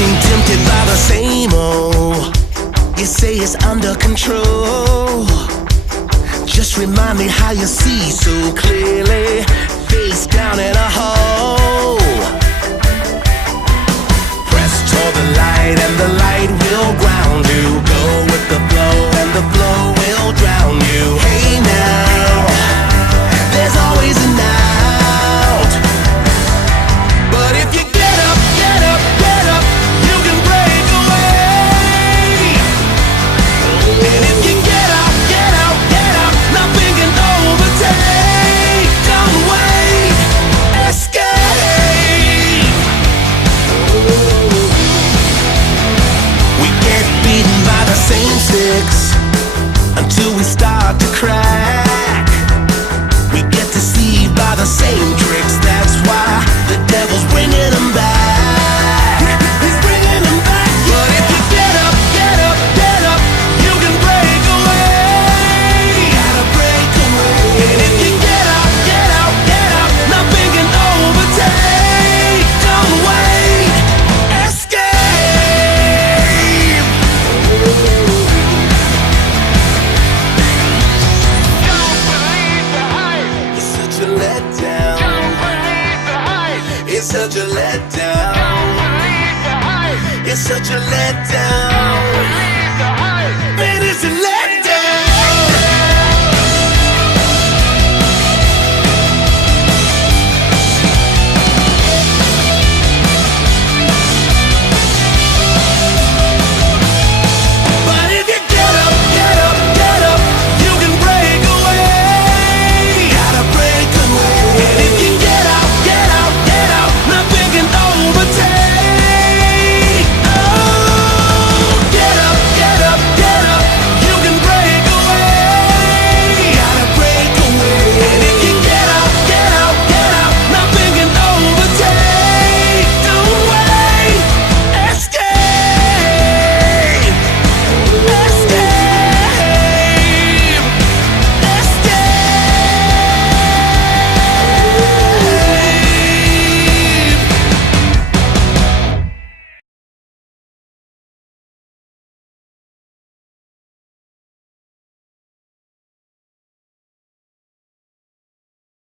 Tempted by the same old. You say it's under control. Just remind me how you see so clearly. Face down in a hole. Press toward the light and the light will ground you. Go with the flow and the flow will drown you. Hey now, there's always an out. But if you get up, get up, get up, you can break away. And if you get out, get out, get out, nothing can overtake. Don't wait, escape. We get beaten by the same sticks until we start to crack. We get deceived by the same tricks. That's why the devil's bringing them back. He's bringing them back. But if you get up, get up, get up, you can break away. Gotta break away. And if you get out, get out, get out, nothing can overtake. Don't wait, escape. Don't believe the hype. It's such a letdown. Don't believe the hype. It's such a letdown. Don't believe the hype. It's such a letdown.